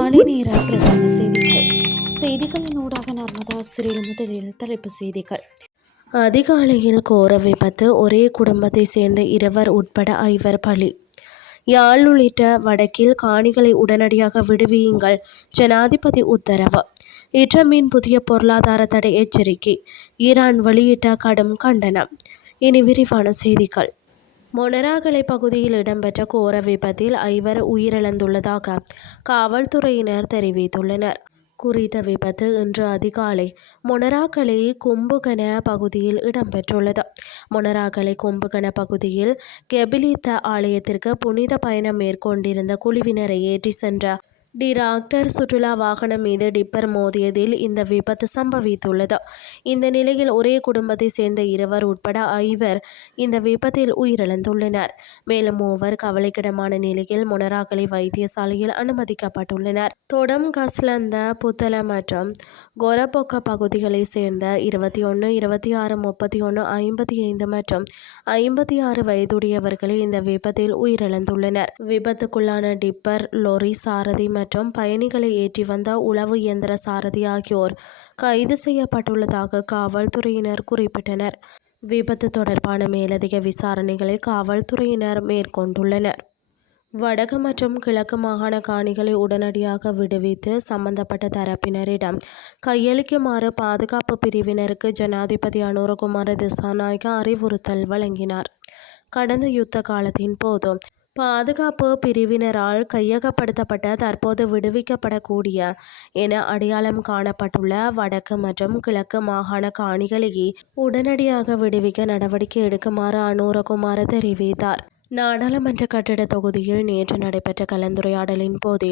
காலை நேர பிரதான செய்திகளின் ஊடாக நர்மதா சிறில் முதலில் தலைப்பு செய்திகள். அதிகாலையில் கோர விபத்து, ஒரே குடும்பத்தை சேர்ந்த இருவர் உட்பட 5 பலி. யாழ் உள்ளிட்ட வடக்கில் காணிகளை உடனடியாக விடுவியுங்கள், ஜனாதிபதி உத்தரவு. இற்றமின் புதிய பொருளாதார தடை எச்சரிக்கை, ஈரான் வெளியிட்ட கடும் கண்டனம். இனி விரிவான செய்திகள். மொனராகலை பகுதியில் இடம்பெற்ற கோர விபத்தில் 5 உயிரிழந்துள்ளதாக காவல்துறையினர் தெரிவித்துள்ளனர். குறித்த விபத்து இன்று அதிகாலை மொனராகலை கொம்புகன பகுதியில் இடம்பெற்றுள்ளது. மொனராகலை கொம்புகன பகுதியில் கெபிலித்த ஆலயத்திற்கு புனித பயணம் மேற்கொண்டிருந்த குழுவினரை ஏற்றி சென்ற டிராக்டர் சுற்றுலா வாகனம் மீது டிப்பர் மோதியதில் இந்த விபத்து சம்பவித்துள்ளது. இந்த நிலையில் ஒரே குடும்பத்தை சேர்ந்த இருவர் உட்பட 5 இந்த விபத்தில் உயிரிழந்துள்ளனர். மேலும் 3 கவலைக்கிடமான நிலையில் மொனராகலை வைத்தியசாலையில் அனுமதிக்கப்பட்டுள்ளனர். தொடம், கஸ்லந்த, புத்தள மற்றும் கொரபொக்க பகுதிகளை சேர்ந்த 21, 26, 31, 55 மற்றும் 56 வயதுடையவர்களே இந்த விபத்தில் உயிரிழந்துள்ளனர். விபத்துக்குள்ளான டிப்பர் லொரி சாரதி மற்றும் பயணிகளை ஏற்றி வந்த உளவு இயந்திர சாரதி ஆகியோர் கைது செய்யப்பட்டுள்ளதாக காவல்துறையினர் குறிப்பிட்டனர். விபத்து தொடர்பான மேலதிக விசாரணைகளை காவல்துறையினர் மேற்கொண்டுள்ளனர். வடக்கு மற்றும் கிழக்கு மாகாண காணிகளை உடனடியாக விடுவித்து சம்பந்தப்பட்ட தரப்பினரிடம் கையளிக்குமாறு பாதுகாப்பு பிரிவினருக்கு ஜனாதிபதி அனுரகுமார திசாநாயக்க அறிவுறுத்தல் வழங்கினார். கடந்த யுத்த காலத்தின் போது பாதுகாப்பு பிரிவினரால் கையகப்படுத்தப்பட்ட, தற்போது விடுவிக்கப்படக்கூடிய என அடையாளம் காணப்பட்டுள்ள வடக்கு மற்றும் கிழக்கு மாகாண காணிகளையே உடனடியாக விடுவிக்க நடவடிக்கை எடுக்குமாறு அனுரகுமார தெரிவித்தார். நாடாளுமன்ற கட்டிட தொகுதியில் நேற்று நடைபெற்ற கலந்துரையாடலின் போதே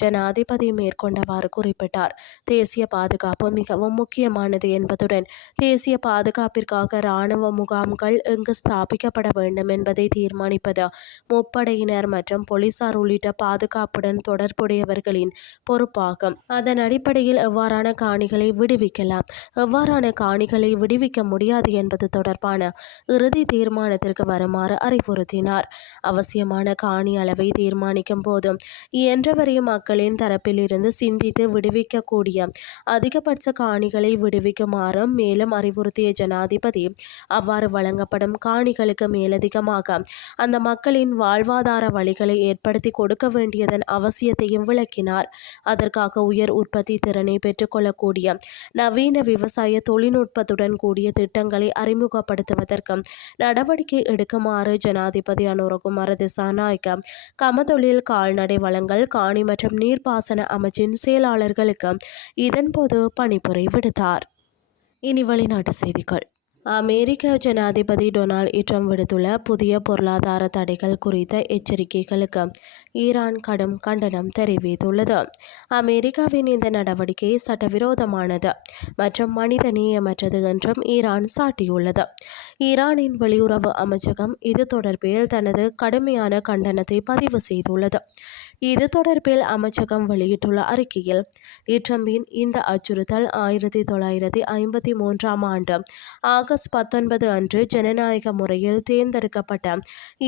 ஜனாதிபதி மேற்கொண்டவாறு குறிப்பிட்டார். தேசிய பாதுகாப்பு மிகவும் முக்கியமானது என்பதுடன் தேசிய பாதுகாப்பிற்காக இராணுவ முகாம்கள் எங்கு ஸ்தாபிக்கப்பட வேண்டும் என்பதை தீர்மானிப்பது முப்படையினர் மற்றும் போலீசார் உள்ளிட்ட பாதுகாப்புடன் தொடர்புடையவர்களின் பொறுப்பாகும். அதன் அடிப்படையில் எவ்வாறான காணிகளை விடுவிக்கலாம், எவ்வாறான காணிகளை விடுவிக்க முடியாது என்பது தொடர்பான இறுதி தீர்மானத்திற்கு வருமாறு அறிவுறுத்தினார். அவசியமான காணி அளவை தீர்மானிக்கும் போது இயன்றவரை மக்களின் தரப்பில் இருந்து சிந்தித்து விடுவிக்கக்கூடிய அதிகபட்ச காணிகளை விடுவிக்குமாறு மேலும் அறிவுறுத்திய ஜனாதிபதி, அவ்வாறு வழங்கப்படும் காணிகளுக்கு மேலதிகமாக அந்த மக்களின் வாழ்வாதார வழிகளை ஏற்படுத்தி கொடுக்க வேண்டியதன் அவசியத்தையும் விளக்கினார். அதற்காக உயர் உற்பத்தி திறனை பெற்றுக்கொள்ளக்கூடிய நவீன விவசாய தொழில்நுட்பத்துடன் கூடிய திட்டங்களை அறிமுகப்படுத்துவதற்கு நடவடிக்கை எடுக்குமாறு ஜனாதிபதி அனுரகுமார திசாநாயக்க கமதொழில், கால்நடை வளங்கள், காணி மற்றும் நீர்ப்பாசன அமைச்சின் செயலாளர்களுக்கு இதன்போது பணிப்புரை விடுத்தார். இனி வெளிநாட்டு செய்திகள். அமெரிக்க ஜனாதிபதி டொனால்ட் ட்ரம்ப் விடுத்துள்ள புதிய பொருளாதார தடைகள் குறித்த எச்சரிக்கைகளுக்கு ஈரான் கடும் கண்டனம் தெரிவித்துள்ளது. அமெரிக்காவின் இந்த நடவடிக்கை சட்டவிரோதமானது மற்றும் மனிதநேயமற்றது என்றும் ஈரான் சாட்டியுள்ளது. ஈரானின் வெளியுறவு அமைச்சகம் இது தொடர்பில் தனது கடுமையான கண்டனத்தை பதிவு செய்துள்ளது. இது தொடர்பில் அமைச்சகம் வெளியிட்டுள்ள அறிக்கையில், ட்ரம்பின் இந்த அச்சுறுத்தல் 1953 ஆண்டு ஆகஸ்ட் 19 அன்று ஜனநாயக முறையில் தேர்ந்தெடுக்கப்பட்ட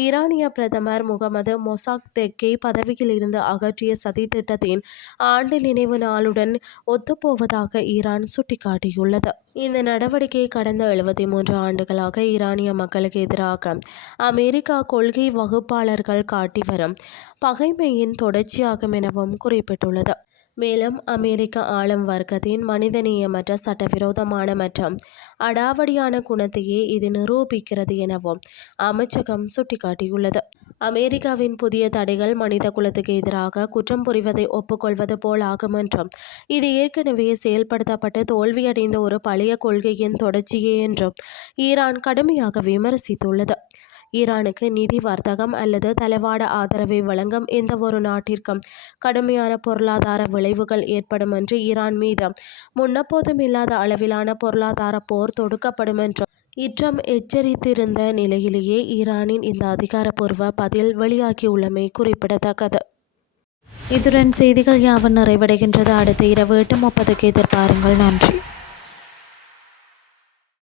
ஈரானிய பிரதமர் முகமது மொசாதெக்கை பதவியில் இருந்து அகற்றிய சதி திட்டத்தின் ஆண்டு நினைவு நாளுடன் ஒத்துப்போவதாக ஈரான் சுட்டிக்காட்டியுள்ளது. இந்த நடவடிக்கை கடந்த 73 ஆண்டுகளாக ஈரானிய மக்களுக்கு எதிராக அமெரிக்கா கொள்கை வகுப்பாளர்கள் காட்டி வரும் பகைமையின் தொடர்ச்சியாகும் எனவும் குறிப்பிட்டுள்ளது. மேலும் அமெரிக்க ஆளும் வர்க்கத்தின் மனிதநேயமற்ற, சட்டவிரோதமான மற்றும் அடாவடியான குணத்தையே இது நிரூபிக்கிறது எனவும் அமைச்சகம் சுட்டிக்காட்டியுள்ளது. அமெரிக்காவின் புதிய தடைகள் மனித குலத்துக்கு எதிராக குற்றம் புரிவதை ஒப்புக்கொள்வது போலாகும் என்றும் இது ஏற்கனவே செயல்படுத்தப்பட்டு தோல்வியடைந்த ஒரு பழைய கொள்கையின் தொடர்ச்சியே என்றும் ஈரான் கடுமையாக விமர்சித்துள்ளது. ஈரானுக்கு நிதி, வர்த்தகம் அல்லது தளவாட ஆதரவை வழங்கும் எந்த ஒரு நாட்டிற்கும் கடுமையான பொருளாதார விளைவுகள் ஏற்படும் என்று ஈரான் மீது முன்னெப்போதும் இல்லாத அளவிலான பொருளாதார போர் தொடுக்கப்படும் என்றும் ட்ரம்ப் எச்சரித்திருந்த நிலையிலேயே ஈரானின் இந்த அதிகாரப்பூர்வ பதில் வெளியாகியுள்ளமை குறிப்பிடத்தக்கது. இதுடன் செய்திகள் யாவும் நிறைவடைகின்றது. அடுத்த இரவு 8:30க்கு எதிர்பாருங்கள். நன்றி.